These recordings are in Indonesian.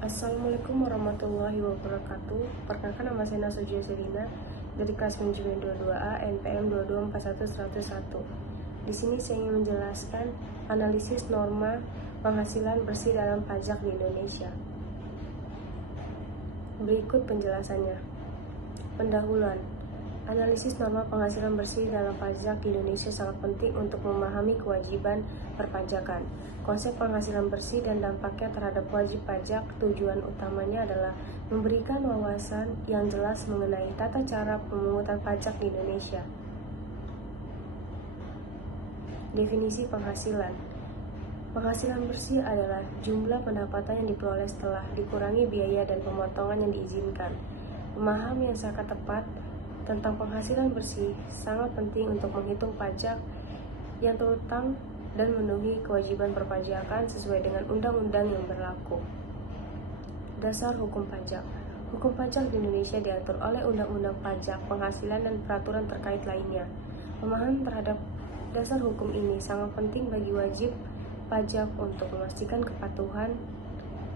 Assalamualaikum warahmatullahi wabarakatuh. Perkenalkan, nama saya Nasuja Selina dari kelas manajemen 22A NPM 2241101. Di sini saya ingin menjelaskan analisis norma penghasilan bersih dalam pajak di Indonesia. Berikut penjelasannya. Pendahuluan. Analisis norma penghasilan bersih dalam pajak di Indonesia sangat penting untuk memahami kewajiban perpajakan, konsep penghasilan bersih dan dampaknya terhadap wajib pajak. Tujuan utamanya adalah memberikan wawasan yang jelas mengenai tata cara pemungutan pajak di Indonesia. Definisi penghasilan. Penghasilan bersih adalah jumlah pendapatan yang diperoleh setelah dikurangi biaya dan pemotongan yang diizinkan. Memahami yang sangat tepat tentang penghasilan bersih sangat penting untuk menghitung pajak yang terutang dan memenuhi kewajiban perpajakan sesuai dengan undang-undang yang berlaku. Dasar hukum pajak. Hukum pajak di Indonesia diatur oleh Undang-Undang Pajak, Penghasilan, dan peraturan terkait lainnya. Pemahaman terhadap dasar hukum ini sangat penting bagi wajib pajak untuk memastikan kepatuhan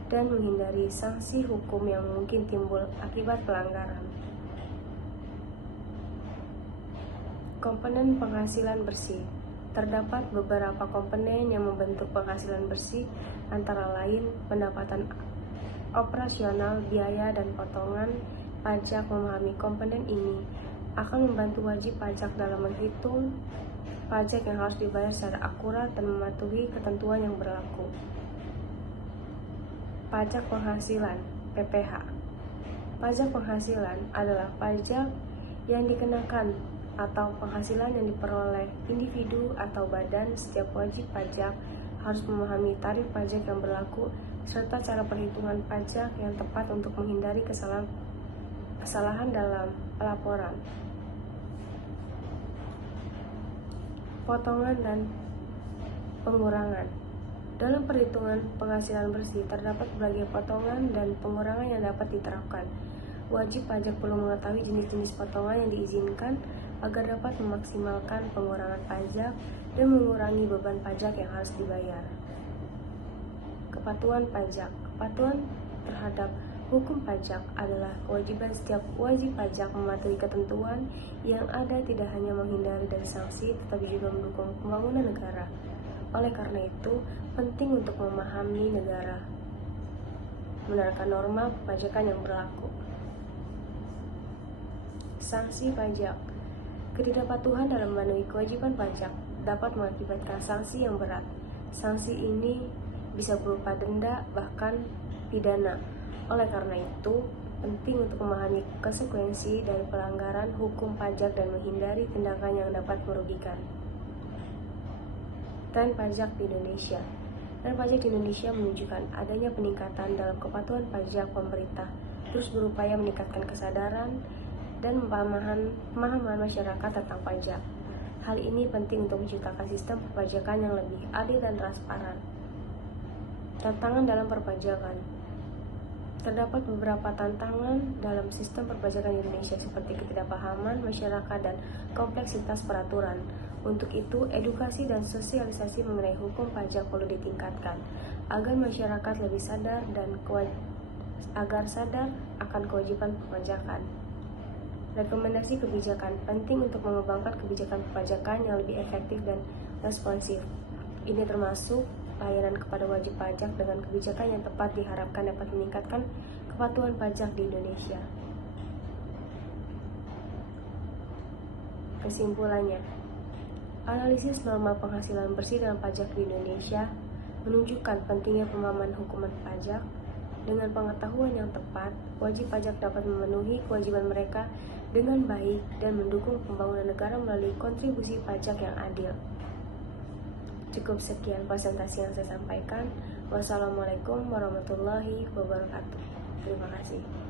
dan menghindari sanksi hukum yang mungkin timbul akibat pelanggaran. Komponen penghasilan bersih. Terdapat beberapa komponen yang membentuk penghasilan bersih, antara lain pendapatan operasional, biaya, dan potongan pajak. Memahami komponen ini akan membantu wajib pajak dalam menghitung pajak yang harus dibayar secara akurat dan mematuhi ketentuan yang berlaku. Pajak penghasilan (PPH). Pajak penghasilan adalah pajak yang dikenakan atau penghasilan yang diperoleh individu atau badan. Setiap wajib pajak harus memahami tarif pajak yang berlaku serta cara perhitungan pajak yang tepat untuk menghindari kesalahan dalam pelaporan. Potongan dan pengurangan. Dalam perhitungan penghasilan bersih terdapat berbagai potongan dan pengurangan yang dapat diterapkan. Wajib pajak perlu mengetahui jenis-jenis potongan yang diizinkan agar dapat memaksimalkan pengurangan pajak dan mengurangi beban pajak yang harus dibayar. Kepatuhan pajak. Kepatuhan terhadap hukum pajak adalah kewajiban setiap wajib pajak mematuhi ketentuan yang ada, tidak hanya menghindari dari sanksi tetapi juga mendukung pembangunan negara. Oleh karena itu, penting untuk memahami negara menerapkan norma perpajakan yang berlaku. Sanksi pajak. Ketidakpatuhan dalam memenuhi kewajiban pajak dapat mengakibatkan sanksi yang berat. Sanksi ini bisa berupa denda, bahkan pidana. Oleh karena itu, penting untuk memahami konsekuensi dari pelanggaran hukum pajak dan menghindari tindakan yang dapat merugikan. Tren pajak di Indonesia. Tren pajak di Indonesia menunjukkan adanya peningkatan dalam kepatuhan pajak. Pemerintah terus berupaya meningkatkan kesadaran dan pemahaman masyarakat tentang pajak. Hal ini penting untuk menciptakan sistem perpajakan yang lebih adil dan transparan. Tantangan dalam perpajakan. Terdapat beberapa tantangan dalam sistem perpajakan di Indonesia seperti ketidakpahaman masyarakat dan kompleksitas peraturan. Untuk itu, edukasi dan sosialisasi mengenai hukum pajak perlu ditingkatkan agar masyarakat lebih sadar dan sadar akan kewajiban perpajakan. Rekomendasi kebijakan. Penting untuk mengembangkan kebijakan perpajakan yang lebih efektif dan responsif. Ini termasuk pelayanan kepada wajib pajak dengan kebijakan yang tepat diharapkan dapat meningkatkan kepatuhan pajak di Indonesia. Kesimpulannya, analisis norma penghasilan bersih dalam pajak di Indonesia menunjukkan pentingnya pemahaman hukum pajak. Dengan pengetahuan yang tepat, wajib pajak dapat memenuhi kewajiban mereka dengan baik dan mendukung pembangunan negara melalui kontribusi pajak yang adil. Cukup sekian presentasi yang saya sampaikan. Wassalamualaikum warahmatullahi wabarakatuh. Terima kasih.